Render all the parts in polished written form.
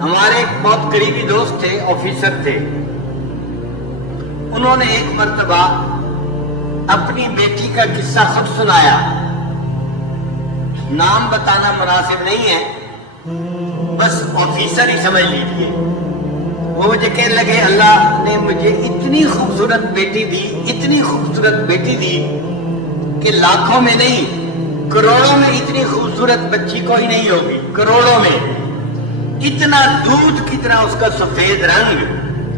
ہمارے ایک بہت قریبی دوست تھے، آفیسر تھے. انہوں نے ایک مرتبہ اپنی بیٹی کا قصہ خود سنایا. نام بتانا مناسب نہیں ہے، بس آفیسر ہی سمجھ لیجیے. وہ مجھے کہنے لگے اللہ نے مجھے اتنی خوبصورت بیٹی دی، اتنی خوبصورت بیٹی دی کہ لاکھوں میں نہیں کروڑوں میں اتنی خوبصورت بچی کوئی نہیں ہوگی. کروڑوں میں اتنا دودھ کی طرح اس کا سفید رنگ،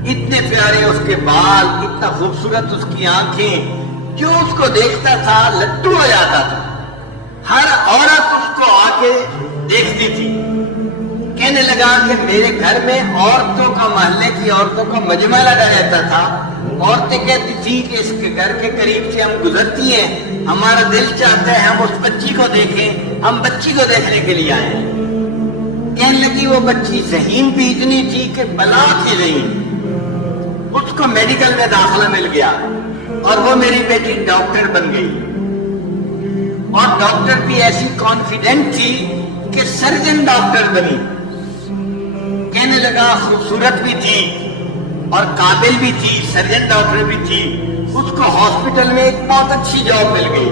اتنے پیارے اس کے بال، اتنا خوبصورت اس کی آنکھیں، جو اس کو دیکھتا تھا لٹو ہو جاتا تھا. ہر عورت اس کو آ کے دیکھتی تھی. کہنے لگا کہ میرے گھر میں عورتوں کا، محلے کی عورتوں کا مجمع لگا رہتا تھا. عورتیں کہتی تھی کہ اس کے گھر کے قریب سے ہم گزرتی ہیں، ہمارا دل چاہتا ہے ہم اس بچی کو دیکھیں، ہم بچی کو دیکھنے کے لیے آئے ہیں. کہنے لگی وہ بچی ذہین بھی اتنی تھی کہ بلا تھی ذہین. اس کو میڈیکل میں داخلہ مل گیا اور وہ میری بیٹی ڈاکٹر بن گئی. اور ڈاکٹر بھی ایسی کانفیڈنٹ تھی کہ سرجن ڈاکٹر بنی. کہنے لگا خوبصورت بھی تھی اور قابل بھی تھی، سرجن ڈاکٹر بھی تھی. اس کو ہاسپٹل میں ایک بہت اچھی جاب مل گئی.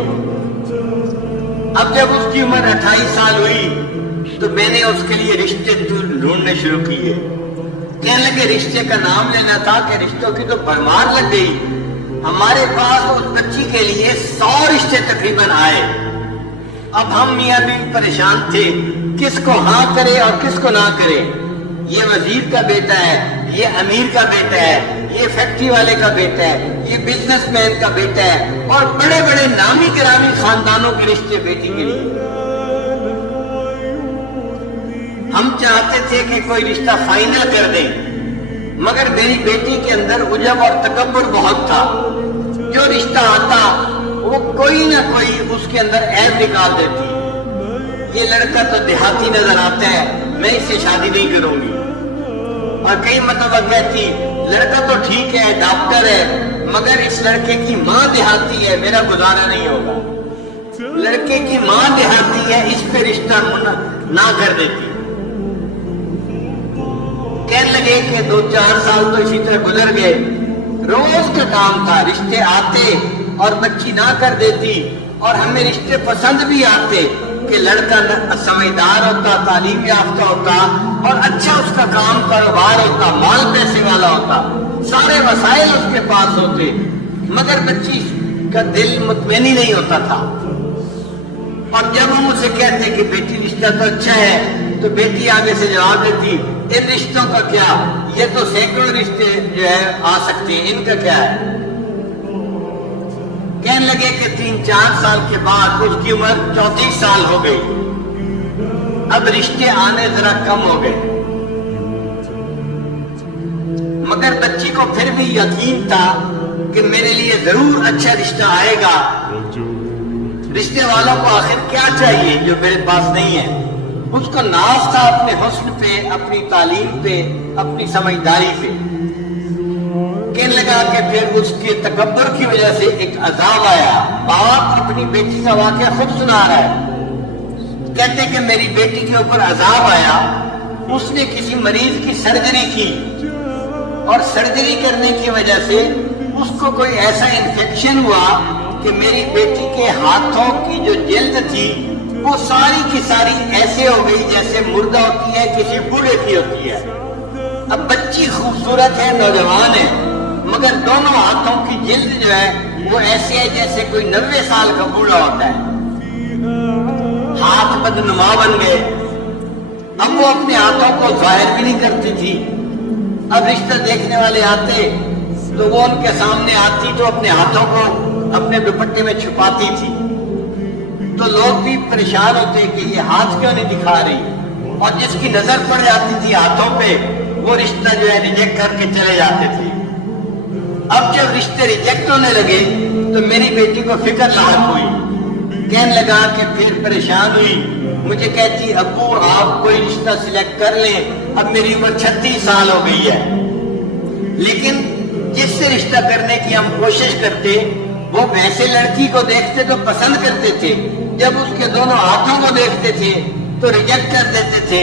اب جب اس کی عمر 28 سال ہوئی تو میں نے اس کے لیے رشتے ڈھونڈنے شروع کیے. کہنے لگے رشتے کا نام لینا تھا کہ رشتوں کی تو بھرمار لگ گئی. ہمارے پاس اس بچی کے لیے 100 رشتے تقریباً آئے. اب ہم میاں بیوی پریشان تھے، کس کو ہاں کرے اور کس کو نہ کرے. یہ وزیر کا بیٹا ہے، یہ امیر کا بیٹا ہے، یہ فیکٹری والے کا بیٹا ہے، یہ بزنس مین کا بیٹا ہے، اور بڑے بڑے نامی گرامی خاندانوں کے رشتے بیٹی کے لیے. ہم چاہتے تھے کہ کوئی رشتہ فائنل کر دیں، مگر میری بیٹی کے اندر عجب اور تکبر بہت تھا. جو رشتہ آتا وہ کوئی نہ کوئی اس کے اندر عیب نکال دیتی. یہ لڑکا تو دیہاتی نظر آتا ہے، میں اس سے شادی نہیں کروں گی. اور کئی مرتبہ کہتی لڑکا تو ٹھیک ہے، ڈاکٹر ہے، مگر اس لڑکے کی ماں دیہاتی ہے، میرا گزارا نہیں ہوگا. لڑکے کی ماں دیہاتی ہے، اس پہ رشتہ نہ کر دیتی. کہنے لگے کہ 2-4 سال تو اسی طرح گزر گئے. روز کا کام تھا، رشتے آتے اور بچی نہ کر دیتی. اور ہمیں رشتے پسند بھی آتے کہ لڑکا سمجھدار ہوتا، تعلیم یافتہ ہوتا اور اچھا اس کا کام کاروبار ہوتا، مال پیسے والا ہوتا، سارے وسائل اس کے پاس ہوتے، مگر بچی کا دل مطمئن ہی نہیں ہوتا تھا. اور جب ہم اسے کہتے کہ بیٹی رشتہ تو اچھا ہے تو بیٹی آگے سے جواب دیتی ان رشتوں کا کیا، یہ تو سینکڑوں رشتے جو ہے آ سکتے ہیں، ان کا کیا ہے. کہنے لگے کہ 3-4 سال کے بعد اس کی عمر 34 سال ہو گئی. اب رشتے آنے ذرا کم ہو گئے، مگر بچی کو پھر بھی یقین تھا کہ میرے لیے ضرور اچھا رشتہ آئے گا. رشتے والوں کو آخر کیا چاہیے جو میرے پاس نہیں ہے. اس کو ناز تھا اپنے حسن پہ، اپنی تعلیم پہ، اپنی سمجھداری پہ. کہنے لگا کہ پھر اس کے تکبر کی وجہ سے ایک عذاب آیا. باپ اپنی بیٹی کا واقعہ خود سنا رہا ہے. کہتے کہ میری بیٹی کے اوپر عذاب آیا. اس نے کسی مریض کی سرجری کی اور سرجری کرنے کی وجہ سے اس کو کوئی ایسا انفیکشن ہوا کہ میری بیٹی کے ہاتھوں کی جو جلد تھی وہ ساری کی ساری ایسے ہو گئی جیسے مردہ ہوتی ہے، کسی بوڑھے کی ہوتی ہے. اب بچی خوبصورت ہے، نوجوان ہے، مگر دونوں ہاتھوں کی جلد جو ہے وہ ایسے ہے جیسے کوئی 90 سال کا بوڑھا ہوتا ہے. ہاتھ بدنما بن گئے. اب وہ اپنے ہاتھوں کو ظاہر بھی نہیں کرتی تھی. اب رشتہ دیکھنے والے آتے تو وہ ان کے سامنے آتی تو اپنے ہاتھوں کو اپنے دوپٹے میں چھپاتی تھی. تو لوگ بھی پریشان ہوتے کہ یہ ہاتھ کیوں نہیں دکھا رہی، اور جس کی نظر پڑ جاتی تھی ہاتھوں پہ وہ رشتہ جو ہے ریجیکٹ کر کے چلے جاتے تھے. اب جب رشتے ریجیکٹ ہونے لگے تو میری بیٹی کو فکر لاحق ہوئی. کہنے لگا کہ پھر پریشان ہوئی. مجھے کہتی ابو آپ کوئی رشتہ سلیکٹ کر لیں، اب میری عمر 36 سال ہو گئی ہے. لیکن جس سے رشتہ کرنے کی ہم کوشش کرتے وہ ویسے لڑکی کو دیکھتے تو پسند کرتے تھے، جب اس کے دونوں ہاتھوں کو دیکھتے تھے تو ریجیکٹ کر دیتے تھے.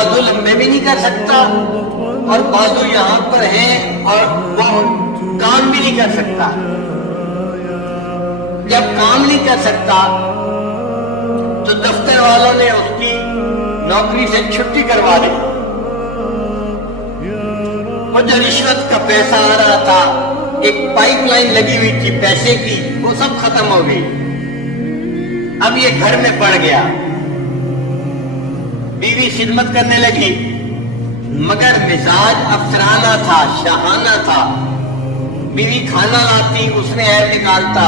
بازو لمبے بھی نہیں کر سکتا اور بازو یہاں پر ہیں اور وہ کام بھی نہیں کر سکتا. جب کام نہیں کر سکتا تو دفتر والوں نے اس کی نوکری سے چھٹی کروا دی. وہ جو رشوت کا پیسہ آ رہا تھا، ایک پائپ لائن لگی ہوئی تھی پیسے کی، وہ سب ختم ہو گئی. اب یہ گھر میں پڑ گیا. بیوی خدمت کرنے لگی مگر مزاج افسرانہ تھا، شاہانہ تھا. بیوی کھانا لاتی، اس میں عیب نکالتا،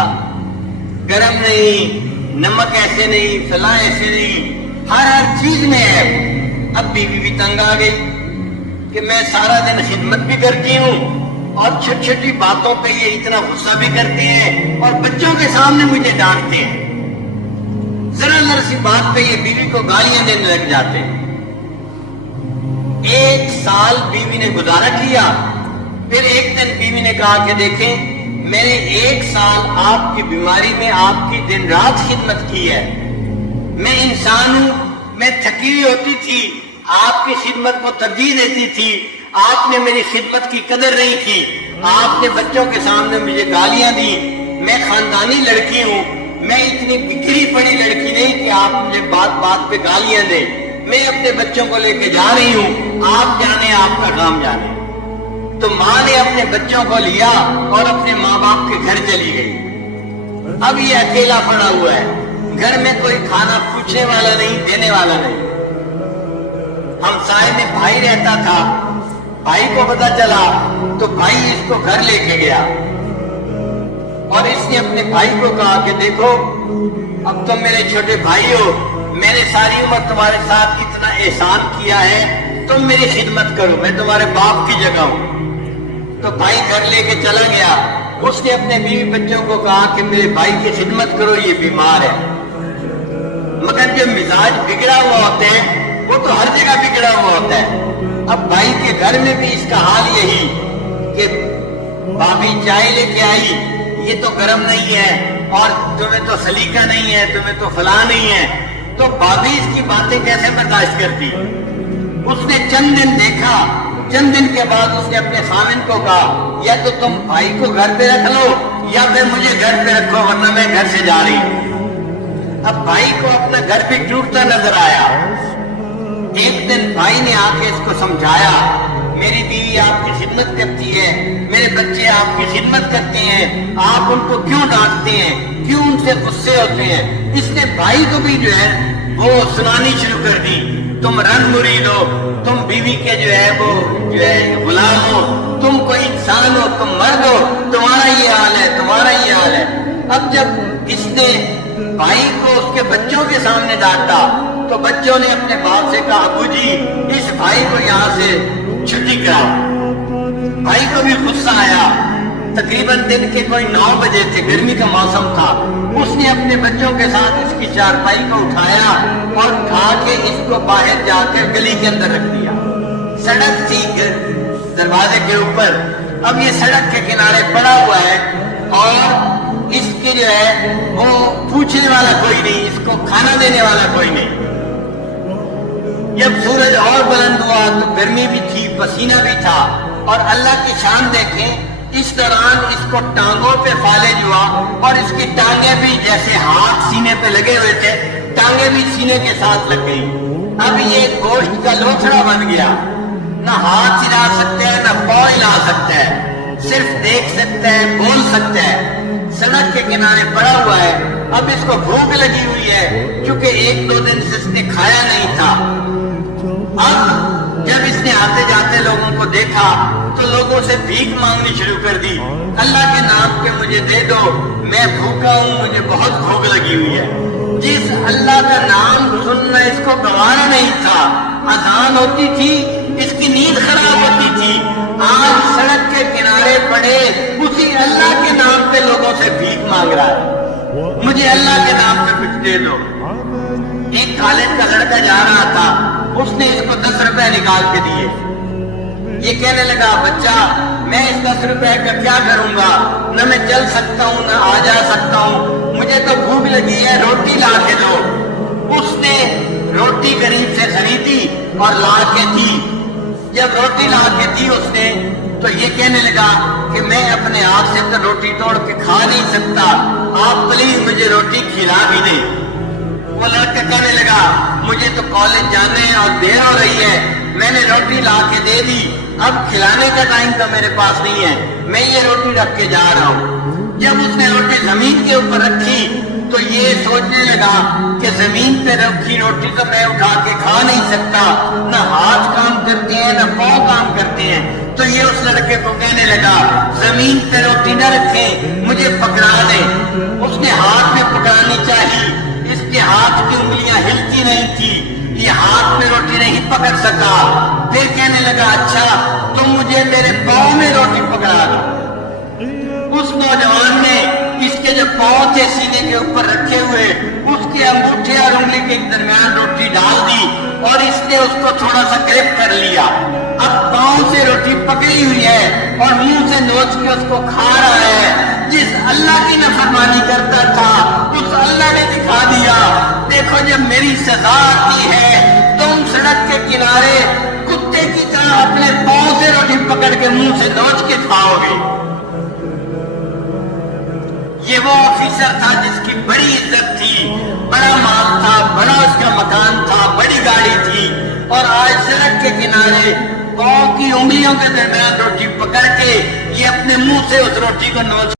گرم نہیں، نمک ایسے نہیں، فلاں ایسے نہیں، ہر چیز میں عیب. اب بیوی بھی تنگ آ گئی کہ میں سارا دن خدمت بھی کرتی ہوں اور چھوٹی چھوٹی باتوں پہ یہ اتنا غصہ بھی کرتے ہیں اور بچوں کے سامنے مجھے ڈانٹتے ہیں. ذرا ذرا سی بات پہ یہ بیوی کو گالیاں دینے لگ جاتے ہیں. 1 سال بیوی نے گزارا کیا. پھر ایک دن بیوی نے کہا کہ دیکھیں، میں نے 1 سال آپ کی بیماری میں آپ کی دن رات خدمت کی ہے. میں انسان ہوں، میں تھکی ہوئی ہوتی تھی، آپ کی خدمت کو ترجیح دیتی تھی. آپ نے میری خدمت کی قدر نہیں کی. آپ نے بچوں کے سامنے مجھے گالیاں دی. میں خاندانی لڑکی ہوں، میں اتنی بکھری پڑی لڑکی نہیں کہ آپ مجھے بات بات پہ گالیاں دیں. میں اپنے بچوں کو لے کے جا رہی ہوں، آپ جانے، آپ کا کام جانے. تو ماں نے اپنے بچوں کو لیا اور اپنے ماں باپ کے گھر چلی گئی. اب یہ اکیلا پڑا ہوا ہے، گھر میں کوئی کھانا پوچھنے والا نہیں، دینے والا نہیں. ہمسائے میں بھائی رہتا تھا. بھائی کو پتا چلا تو بھائی اس کو گھر لے کے گیا اور اس نے اپنے بھائی کو کہا کہ دیکھو، اب تم میرے چھوٹے بھائی ہو، میں نے ساری عمر تمہارے ساتھ اتنا احسان کیا ہے، تم میری خدمت کرو، میں تمہارے باپ کی جگہ ہوں. تو بھائی گھر لے کے چلا گیا. اس نے اپنے بیوی بچوں کو کہا کہ میرے بھائی کی خدمت کرو، یہ بیمار ہے. مگر جو مزاج بگڑا ہوا ہوتا ہے وہ تو ہر جگہ بگڑا ہوا ہوتا ہے. اب بھائی کے گھر میں بھی اس کا حال یہی کہ بھابھی چائے لے کے آئی، یہ تو گرم نہیں ہے اور تمہیں تو سلیقہ نہیں ہے، تمہیں تو فلاں نہیں ہے. تو بھابھی اس کی باتیں کیسے برداشت کرتی؟ اس نے چند دن دیکھا. چند دن کے بعد اس نے اپنے خاوند کو کہا یا تو تم بھائی کو گھر پہ رکھ لو یا پھر مجھے گھر پہ رکھو، ورنہ میں گھر سے جا رہی ہوں. اب بھائی کو اپنا گھر بھی ٹوٹتا نظر آیا. ایک دن بھائی نے آ کے اس کو سمجھایا، میری بیوی آپ کی خدمت کرتی ہے، میرے بچے آپ کی خدمت کرتے ہیں، آپ ان کو کیوں ڈانٹتے ہیں، کیوں ان سے غصے ہوتے ہیں؟ اس نے بھائی کو بھی جو ہے وہ سنانی شروع کر دی. تم رن مرید ہو، تم بیوی کے جو ہے غلام ہو، تم کوئی انسان ہو، تم مرد ہو، تمہارا یہ حال ہے، تمہارا یہ حال ہے. اب جب اس نے بھائی کو اس کے بچوں کے سامنے ڈانٹا تو بچوں نے اپنے باپ سے کہا ابو جی اس بھائی کو یہاں سے چھٹی کراؤ. بھائی کو بھی غصہ آیا. تقریباً دن کے کوئی 9 بجے تھے، گرمی کا موسم تھا. اس نے اپنے بچوں کے ساتھ اس کی چارپائی کو اٹھایا اور اٹھا کے اس کو باہر جا کے گلی کے اندر رکھ دیا. سڑک تھی دروازے کے اوپر. اب یہ سڑک کے کنارے پڑا ہوا ہے اور اس کے جو ہے وہ پوچھنے والا کوئی نہیں، اس کو کھانا دینے والا کوئی نہیں. جب سورج اور بلند ہوا تو گرمی بھی تھی، پسینہ بھی تھا. اور اللہ کی شان دیکھیں، اس دوران اس کو ٹانگوں پہ فالج ہوا اور اس کی ٹانگیں بھی جیسے ہاتھ سینے پہ لگے ہوئے تھے، ٹانگیں بھی سینے کے ساتھ لگ گئی. اب یہ گوشت کا لوتھڑا بن گیا. نہ ہاتھ ہلا سکتا ہے، نہ پاؤں ہلا سکتا ہے، صرف دیکھ سکتا ہے، بول سکتا ہے. سڑک کے کنارے پڑا ہوا ہے. اب اس کو بھوک لگی ہوئی ہے کیونکہ 1-2 دن سے اس نے کھایا نہیں تھا. اب جب اس نے آتے جاتے لوگوں کو دیکھا تو لوگوں سے بھیک مانگنی شروع کر دی. اللہ کے نام پہ مجھے دے دو، میں بھوکا ہوں، مجھے بہت بھوک لگی ہوئی ہے. جس اللہ کا نام سننا اس کو گوارا نہیں تھا، اذان ہوتی تھی اس کی نیند خراب ہوتی تھی. آج سڑک کے کنارے پڑے اسی اللہ کے نام پہ لوگوں سے بھیک مانگ رہا ہے، مجھے اللہ کے نام پہ کچھ دے دو. ایک کالج کا لڑکا جا رہا تھا، اس نے اس کو 10 روپے نکال کے دیے. یہ کہنے لگا بچہ میں اس 10 روپے کا کیا کروں گا، نہ میں چل سکتا ہوں نہ آ جا سکتا ہوں، مجھے تو بھوک لگی ہے، روٹی لا کے دو. اس نے روٹی غریب سے خریدی اور لا کے دی. جب روٹی لا کے دی اس نے تو یہ کہنے لگا کہ میں اپنے ہاتھ سے تو روٹی توڑ کے کھا نہیں سکتا, آپ پلیز مجھے روٹی کھلا بھی دیں. وہ لڑکا کہنے لگا مجھے تو کالج جانے اور دیر ہو رہی ہے, میں نے روٹی لا کے دے دی, اب کھلانے کا ٹائم تو میرے پاس نہیں ہے, میں یہ روٹی رکھ کے جا رہا ہوں. جب اس نے روٹی زمین کے اوپر رکھی تو یہ سوچنے لگا کہ زمین پہ رکھی روٹی تو میں اٹھا کے کھا نہیں سکتا, نہ ہاتھ کام کرتے ہیں نہ پاؤں کام کرتے ہیں. تو یہ اس لڑکے کو کہنے لگا زمین پہ روٹی نہ رکھیں, مجھے پکڑا دیں. اس نے ہاتھ میں پکڑانی چاہی, اس کے ہاتھ کی انگلیاں ہلتی نہیں تھی, یہ ہاتھ میں روٹی نہیں پکڑ سکا. پھر کہنے لگا اچھا تم مجھے میرے پاؤں میں روٹی پکڑا دو. اس نوجوان نے اس کے جو پاؤں تھے سینے کے اوپر رکھے ہوئے, اس کے انگوٹھے اور انگلی کے درمیان روٹی ڈال دی اور اس نے اس کو تھوڑا سا گرپ کر لیا. اب پاؤں سے روٹی پکڑی ہوئی ہے اور منہ سے نوچ کے اس کو کھا رہا ہے. جس اللہ کی نافرمانی کرتا تھا اس اللہ نے دکھا دیا, دیکھو جب میری سزا آتی ہے تم سڑک کے کنارے کتے کی طرح اپنے پاؤں سے روٹی پکڑ کے منہ سے نوچ کے کھاؤ گے. یہ وہ آفیسر تھا جس کی بڑی عزت تھی, بڑا مال تھا, بڑا اس کا مکان تھا, بڑی گاڑی تھی, اور آج سڑک کے کنارے پاؤں کی انگلیوں کے درمیان روٹی پکڑ کے یہ اپنے منہ سے اس روٹی کو نوچ